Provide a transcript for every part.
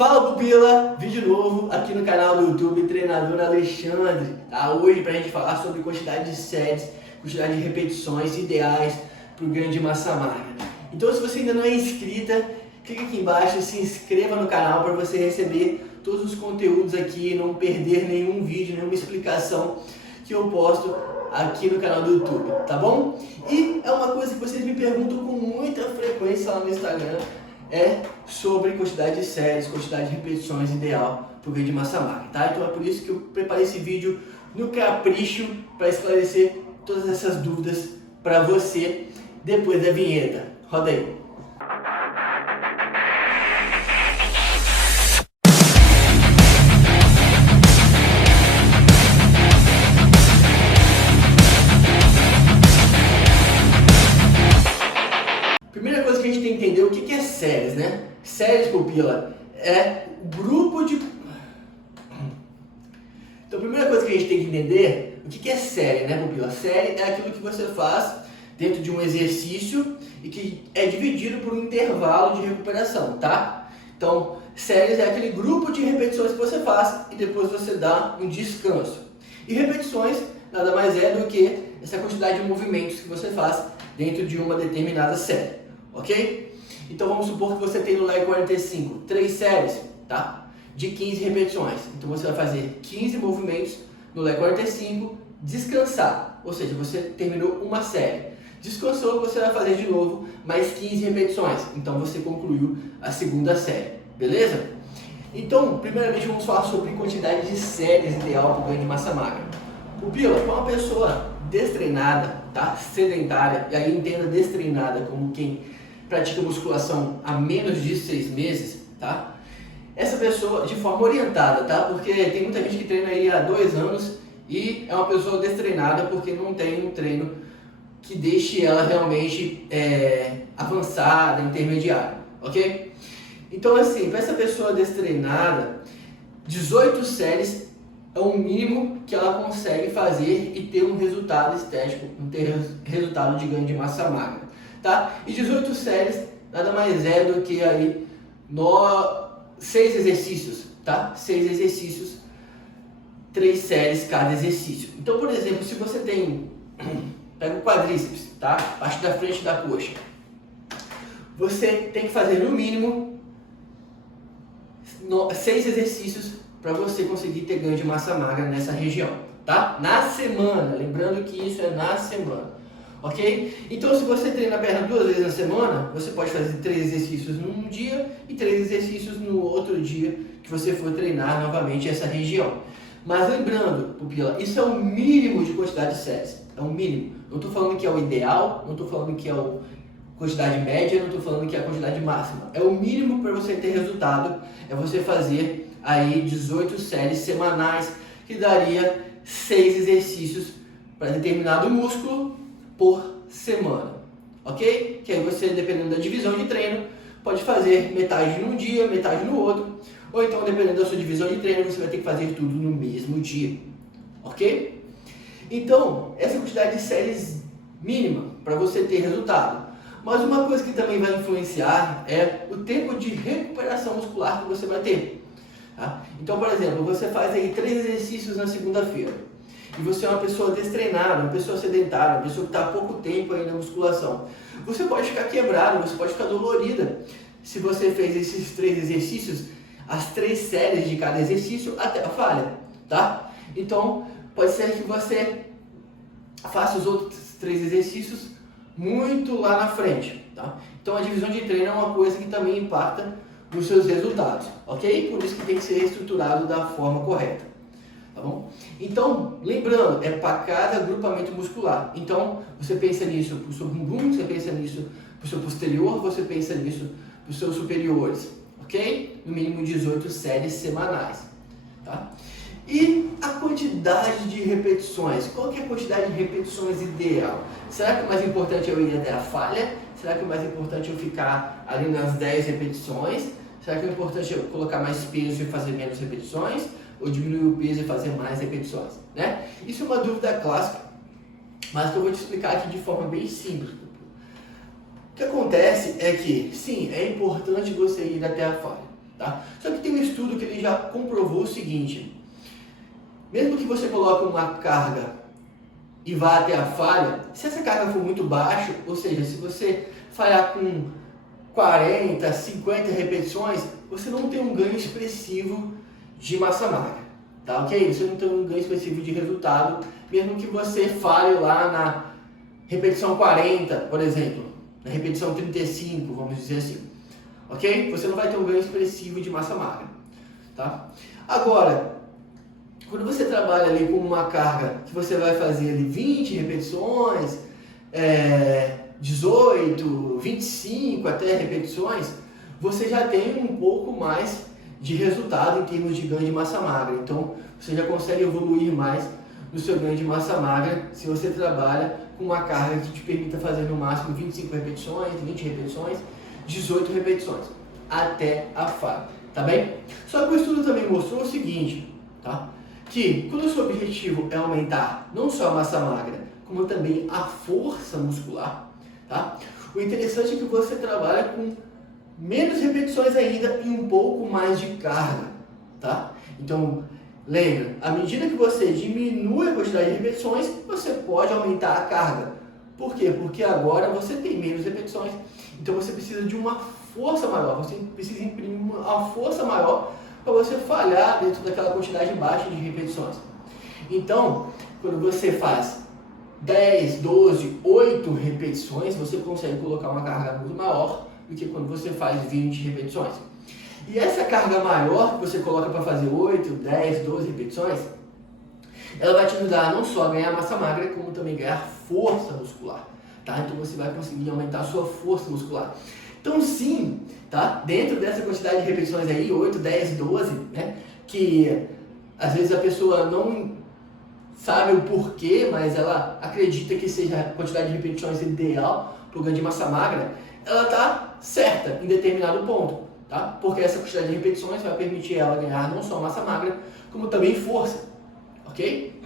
Fala pupila, vídeo novo aqui no canal do YouTube Treinador Alexandre, tá? Hoje pra gente falar sobre quantidade de séries, quantidade de repetições ideais para o ganho de massa magra. Então se você ainda não é inscrita, clica aqui embaixo e se inscreva no canal para você receber todos os conteúdos aqui, não perder nenhum vídeo, nenhuma explicação que eu posto aqui no canal do YouTube, tá bom? E é uma coisa que vocês me perguntam com muita frequência lá no Instagram, é sobre quantidade de séries, quantidade de repetições ideal para o ganho de massa magra, tá? Então é por isso que eu preparei esse vídeo no capricho para esclarecer todas essas dúvidas para você depois da vinheta. Roda aí! Primeira coisa que a gente tem que entender o que é séries, né? Séries, pupila, é grupo de... Então a primeira coisa que a gente tem que entender o que é série, né, pupila? Série é aquilo que você faz dentro de um exercício e que é dividido por um intervalo de recuperação, tá? Então, séries é aquele grupo de repetições que você faz e depois você dá um descanso. E repetições nada mais é do que essa quantidade de movimentos que você faz dentro de uma determinada série, ok? Então vamos supor que você tem no Leg 45 3 séries, tá? De 15 repetições. Então você vai fazer 15 movimentos no Leg 45, descansar, ou seja, você terminou uma série. Descansou, você vai fazer de novo mais 15 repetições. Então você concluiu a segunda série, beleza? Então, primeiramente vamos falar sobre quantidade de séries ideal para o ganho de massa magra. Pupila, para uma pessoa destreinada, tá? Sedentária, e aí entenda destreinada como quem pratica musculação há menos de 6 meses, tá? Essa pessoa, de forma orientada, tá? Porque tem muita gente que treina aí há 2 anos e é uma pessoa destreinada porque não tem um treino que deixe ela realmente avançada, intermediária, ok? Então assim, para essa pessoa destreinada, 18 séries é o mínimo que ela consegue fazer e ter um resultado estético, ter resultado de ganho de massa magra, tá? E 18 séries nada mais é do que aí 6 exercícios, tá? 6 exercícios, 3 séries cada exercício. Então, por exemplo, se você tem, pega o quadríceps, tá? Parte da frente da coxa. Você tem que fazer no mínimo 6 exercícios para você conseguir ter ganho de massa magra nessa região, tá? Na semana, lembrando que isso é na semana, ok? Então se você treina a perna 2 vezes na semana, você pode fazer 3 exercícios num dia e 3 exercícios no outro dia que você for treinar novamente essa região. Mas lembrando, pupila, isso é o mínimo de quantidade de séries, é o mínimo. Não estou falando que é o ideal, não estou falando que é a quantidade média, não estou falando que é a quantidade máxima. É o mínimo para você ter resultado, é você fazer aí 18 séries semanais, que daria 6 exercícios para determinado músculo por semana, ok? Que aí você, dependendo da divisão de treino, pode fazer metade num dia, metade no outro, ou então, dependendo da sua divisão de treino, você vai ter que fazer tudo no mesmo dia, ok? Então, essa quantidade de séries mínima para você ter resultado. Mas uma coisa que também vai influenciar é o tempo de recuperação muscular que você vai ter. Tá? Então, por exemplo, você faz aí 3 exercícios na segunda-feira e você é uma pessoa destreinada, uma pessoa sedentária, uma pessoa que está há pouco tempo aí na musculação. Você pode ficar quebrado, você pode ficar dolorida se você fez esses 3 exercícios, as 3 séries de cada exercício até a falha, tá? Então, pode ser que você faça os outros 3 exercícios muito lá na frente, tá? Então, a divisão de treino é uma coisa que também impacta nos seus resultados, ok? Por isso que tem que ser estruturado da forma correta, tá bom? Então, lembrando, é para cada agrupamento muscular. Então, você pensa nisso para o seu bumbum, você pensa nisso para o seu posterior, você pensa nisso para os seus superiores, ok? No mínimo 18 séries semanais, tá? E a quantidade de repetições? Qual que é a quantidade de repetições ideal? Será que o mais importante é eu ir até a falha? Será que o mais importante é eu ficar ali nas 10 repetições? Será que o importante é eu colocar mais peso e fazer menos repetições? Ou diminuir o peso e fazer mais repetições? Né? Isso é uma dúvida clássica, mas que eu vou te explicar aqui de forma bem simples. O que acontece é que, sim, é importante você ir até a falha. Tá? Só que tem um que já comprovou o seguinte: mesmo que você coloque uma carga e vá até a falha, se essa carga for muito baixa, ou seja, se você falhar com 40, 50 repetições, você não tem um ganho expressivo de massa magra, tá ok? Você não tem um ganho expressivo de resultado, mesmo que você falhe lá na repetição 40, por exemplo, na repetição 35, vamos dizer assim, ok? Você não vai ter um ganho expressivo de massa magra, tá? Agora, quando você trabalha ali com uma carga que você vai fazer ali 20 repetições, 18, 25 até repetições, você já tem um pouco mais de resultado em termos de ganho de massa magra. Então, você já consegue evoluir mais no seu ganho de massa magra se você trabalha com uma carga que te permita fazer no máximo 25 repetições, 20 repetições, 18 repetições, até a falha, tá bem? Só que o estudo também mostrou o seguinte, tá? Que quando o seu objetivo é aumentar não só a massa magra, como também a força muscular, tá? O interessante é que você trabalha com menos repetições ainda e um pouco mais de carga, tá? Então, lembra, à medida que você diminui a quantidade de repetições, você pode aumentar a carga. Por quê? Porque agora você tem menos repetições, então você precisa de uma força maior, você precisa imprimir uma força maior para você falhar dentro daquela quantidade baixa de repetições. Então, quando você faz 10, 12, 8 repetições, você consegue colocar uma carga muito maior do que quando você faz 20 repetições. E essa carga maior que você coloca para fazer 8, 10, 12 repetições, ela vai te ajudar não só a ganhar massa magra, como também ganhar força muscular, tá? Então você vai conseguir aumentar a sua força muscular. Então sim, tá? Dentro dessa quantidade de repetições aí, 8, 10, 12, né? Que às vezes a pessoa não sabe o porquê, mas ela acredita que seja a quantidade de repetições ideal para o ganho de massa magra, ela tá certa em determinado ponto, tá? Porque essa quantidade de repetições vai permitir ela ganhar não só massa magra, como também força, ok?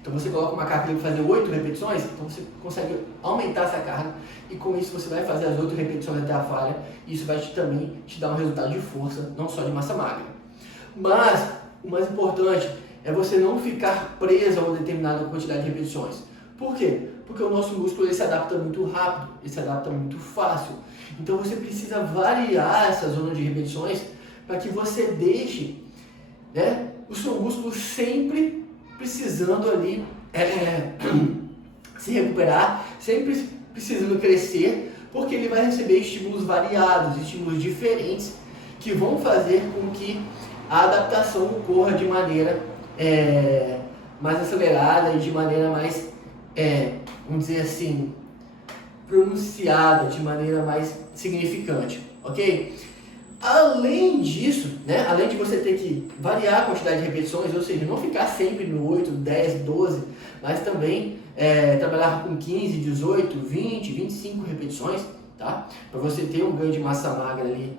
Então você coloca uma carga para fazer 8 repetições, então você consegue aumentar essa carga e com isso você vai fazer as 8 repetições até a falha e isso vai também te dar um resultado de força, não só de massa magra. Mas o mais importante é você não ficar preso a uma determinada quantidade de repetições. Por quê? Porque o nosso músculo ele se adapta muito rápido, ele se adapta muito fácil. Então você precisa variar essa zona de repetições para que você deixe, né, o seu músculo sempre precisando ali se recuperar, sempre precisando crescer, porque ele vai receber estímulos variados, estímulos diferentes, que vão fazer com que a adaptação ocorra de maneira mais acelerada e de maneira mais, vamos dizer assim, pronunciada, de maneira mais significante, ok? Além disso, né, além de você ter que variar a quantidade de repetições, ou seja, não ficar sempre no 8, 10, 12, mas também trabalhar com 15, 18, 20, 25 repetições, tá? Para você ter um ganho de massa magra ali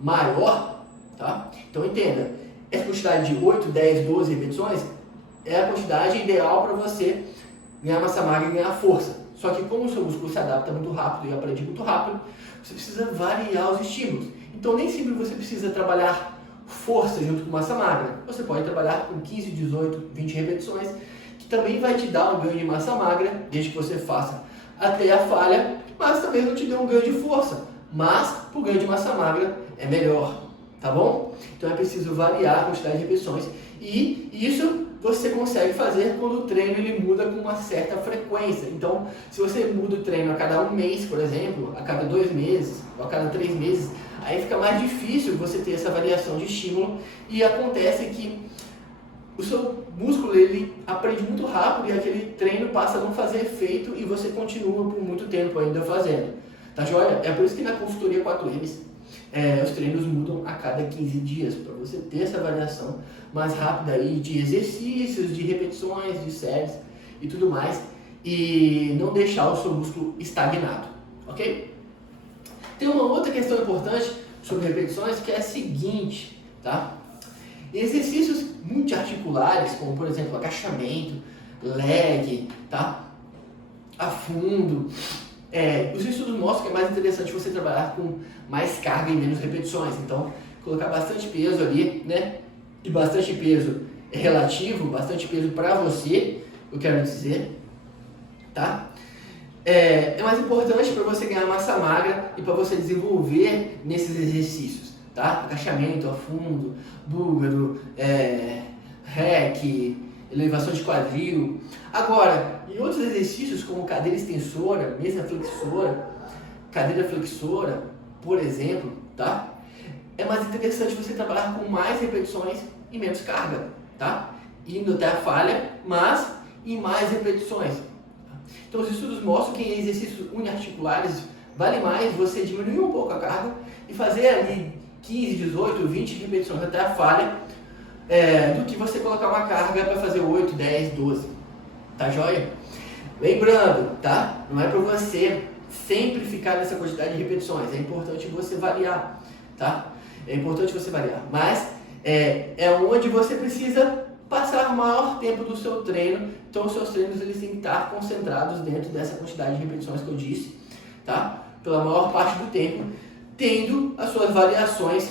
maior, tá? Então entenda, essa quantidade de 8, 10, 12 repetições é a quantidade ideal para você ganhar massa magra e ganhar força. Só que como o seu músculo se adapta muito rápido e aprende muito rápido, você precisa variar os estímulos. Então nem sempre você precisa trabalhar força junto com massa magra. Você pode trabalhar com 15, 18, 20 repetições, que também vai te dar um ganho de massa magra, desde que você faça até a falha, mas também não te dê um ganho de força. Mas o ganho de massa magra é melhor, tá bom? Então é preciso variar a quantidade de repetições e isso você consegue fazer quando o treino ele muda com uma certa frequência. Então, se você muda o treino a cada 1 mês, por exemplo, a cada 2 meses, ou a cada 3 meses, aí fica mais difícil você ter essa variação de estímulo e acontece que o seu músculo ele aprende muito rápido e aquele treino passa a não fazer efeito e você continua por muito tempo ainda fazendo. Tá joia? É por isso que na consultoria 4Ms os treinos mudam a cada 15 dias, para você ter essa variação mais rápida aí de exercícios, de repetições, de séries e tudo mais, e não deixar o seu músculo estagnado, ok? Tem uma outra questão importante sobre repetições que é a seguinte, tá? Exercícios multiarticulares, como por exemplo agachamento, leg, tá? Afundo, os estudos mostram que é mais interessante você trabalhar com mais carga e menos repetições, então colocar bastante peso ali, né? e bastante peso relativo, bastante peso para você, eu quero dizer, tá? É mais importante para você ganhar massa magra e para você desenvolver nesses exercícios, tá? Agachamento a fundo, búlgaro, rec, elevação de quadril. Agora, em outros exercícios como cadeira extensora, mesa flexora, cadeira flexora, por exemplo, tá? É mais interessante você trabalhar com mais repetições e menos carga, tá? Indo até a falha, mas em mais repetições. Então os estudos mostram que em exercícios uniarticulares vale mais você diminuir um pouco a carga e fazer ali 15, 18, 20 repetições até a falha, do que você colocar uma carga para fazer 8, 10, 12. Tá joia? Lembrando, tá? Não é para você sempre ficar nessa quantidade de repetições. É importante você variar, tá? É importante você variar. Mas é onde você precisa passar o maior tempo do seu treino. Então os seus treinos eles têm que estar concentrados dentro dessa quantidade de repetições que eu disse, tá? Pela maior parte do tempo, tendo as suas variações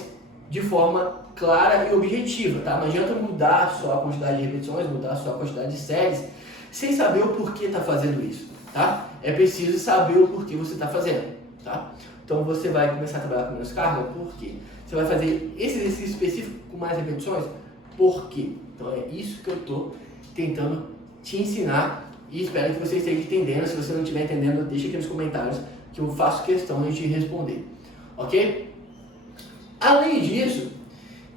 de forma clara e objetiva, tá? Não adianta mudar só a quantidade de repetições, mudar só a quantidade de séries, sem saber o porquê está fazendo isso, tá? É preciso saber o porquê você está fazendo, tá? Então você vai começar a trabalhar com menos carga, por quê? Você vai fazer esse exercício específico com mais repetições, por quê? Então é isso que eu estou tentando te ensinar e espero que você esteja entendendo. Se você não estiver entendendo, deixa aqui nos comentários que eu faço questão de te responder, ok? Além disso,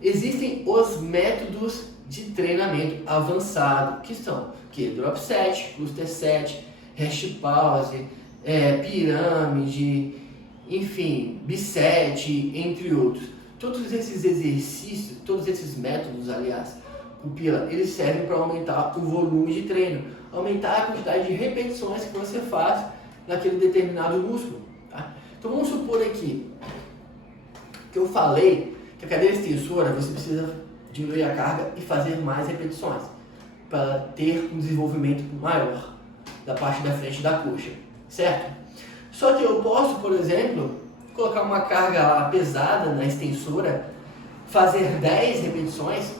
existem os métodos de treinamento avançado, que são drop set, cluster set, hash pause, pirâmide, enfim, biset, entre outros. Todos esses exercícios, todos esses métodos, aliás, pupila, eles servem para aumentar o volume de treino, aumentar a quantidade de repetições que você faz naquele determinado músculo, tá? Então vamos supor aqui que eu falei que a cadeira extensora você precisa diminuir a carga e fazer mais repetições para ter um desenvolvimento maior da parte da frente da coxa, certo? Só que eu posso, por exemplo, colocar uma carga lá pesada na extensora, fazer 10 repetições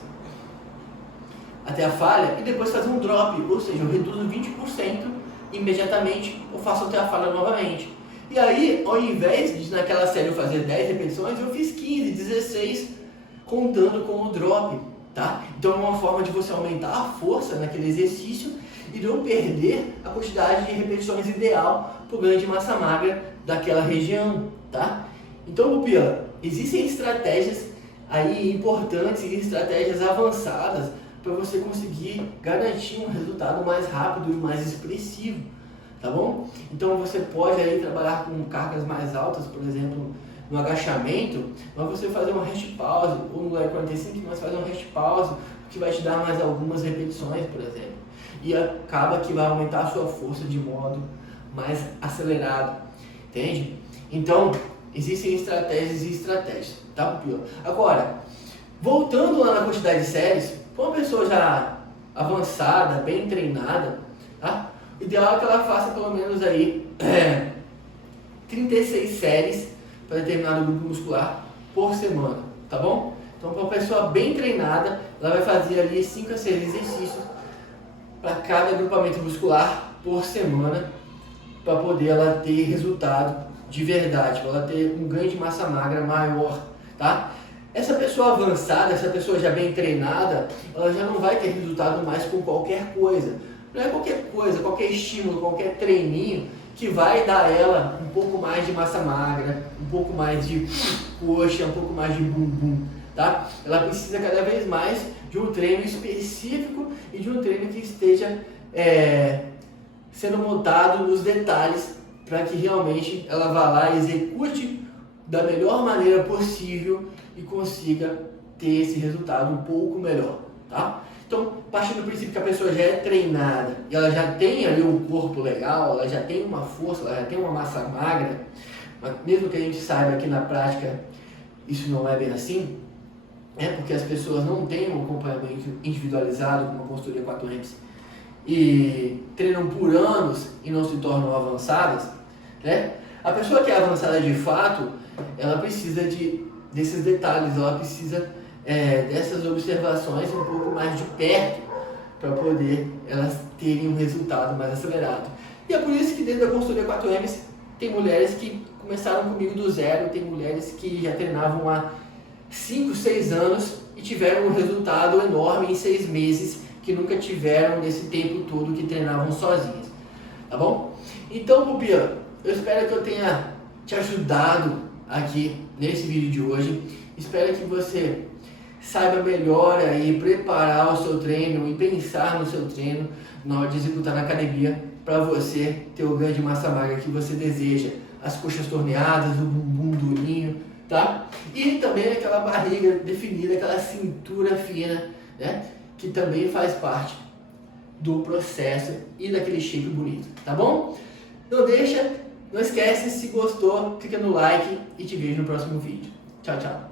até a falha e depois fazer um drop, ou seja, eu reduzo 20% imediatamente, eu faço até a falha novamente. E aí, ao invés de naquela série eu fazer 10 repetições, eu fiz 15, 16, contando como drop, tá? Então é uma forma de você aumentar a força naquele exercício e não perder a quantidade de repetições ideal para o ganho de massa magra daquela região, tá? Então, pupila, existem estratégias aí importantes e estratégias avançadas para você conseguir garantir um resultado mais rápido e mais expressivo, tá bom? Então você pode aí trabalhar com cargas mais altas, por exemplo, no agachamento, mas você fazer um rest pause, ou no Leg 45, mas fazer um rest pause, que vai te dar mais algumas repetições, por exemplo. E acaba que vai aumentar a sua força de modo mais acelerado, entende? Então, existem estratégias e estratégias, tá, pupila? Agora, voltando lá na quantidade de séries, para uma pessoa já avançada, bem treinada, tá? O ideal é que ela faça pelo menos aí 36 séries para determinado grupo muscular por semana, tá bom? Então, para uma pessoa bem treinada, ela vai fazer ali 5 a 6 exercícios para cada agrupamento muscular por semana, para poder ela ter resultado de verdade, para ela ter um ganho de massa magra maior, tá? Essa pessoa avançada, essa pessoa já bem treinada, ela já não vai ter resultado mais com qualquer coisa. Não é qualquer coisa, qualquer estímulo, qualquer treininho que vai dar a ela um pouco mais de massa magra, um pouco mais de coxa, um pouco mais de bumbum, tá? Ela precisa cada vez mais de um treino específico e de um treino que esteja sendo montado nos detalhes para que realmente ela vá lá e execute da melhor maneira possível e consiga ter esse resultado um pouco melhor, tá? Então, partindo do princípio que a pessoa já é treinada e ela já tem ali um corpo legal, ela já tem uma força, ela já tem uma massa magra, mas mesmo que a gente saiba que na prática isso não é bem assim, porque as pessoas não têm um acompanhamento individualizado com uma consultoria 4 reps e treinam por anos e não se tornam avançadas, né? A pessoa que é avançada de fato, ela precisa desses detalhes, ela precisa dessas observações um pouco mais de perto para poder elas terem um resultado mais acelerado. E é por isso que dentro da consultoria 4Ms tem mulheres que começaram comigo do zero, tem mulheres que já treinavam há 5, 6 anos e tiveram um resultado enorme em 6 meses, que nunca tiveram nesse tempo todo que treinavam sozinhas, tá bom? Então, Pupiano, eu espero que eu tenha te ajudado aqui nesse vídeo de hoje. Espero que você saiba melhor aí preparar o seu treino e pensar no seu treino na hora de executar na academia para você ter o ganho de massa magra que você deseja. As coxas torneadas, o bumbum durinho, tá? E também aquela barriga definida, aquela cintura fina, né? Que também faz parte do processo e daquele shape bonito, tá bom? Não esquece, se gostou, clica no like e te vejo no próximo vídeo. Tchau, tchau.